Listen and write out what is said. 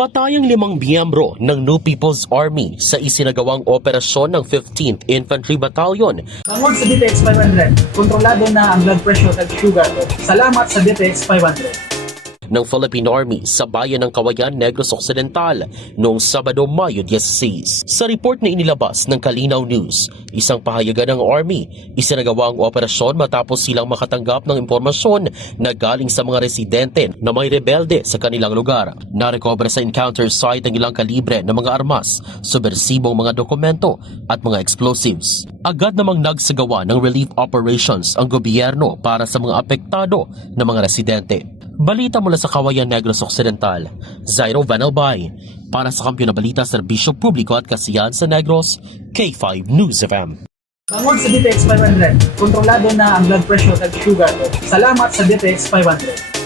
Patayang 5 miyembro ng New People's Army sa isinagawang operasyon ng 15th Infantry Battalion. Tungkol sa DTX 500, kontrolado na ang blood pressure at sugar ko. Salamat sa DTX 500. Ng Philippine Army sa bayan ng Cauayan, Negros Occidental noong Sabado, Mayo 16. Sa report na inilabas ng Kalinaw News, isang pahayagan ng Army, isinagawa ang operasyon matapos silang makatanggap ng impormasyon na galing sa mga residente na may rebelde sa kanilang lugar. Narecover sa encounter site ang ilang kalibre ng mga armas, subversibong mga dokumento at mga explosives. Agad namang nagsagawa ng relief operations ang gobyerno para sa mga apektado na mga residente. Balita mula sa Cauayan, Negros Occidental, Zairo Vanalbay. Para sa Kampiyon na Balita, Serbisyo Publiko at Kasiyahan sa Negros, K5 News FM. Tungkol sa DTX 500, kontrolado na ang blood pressure at sugar ko. Salamat sa DTX 500.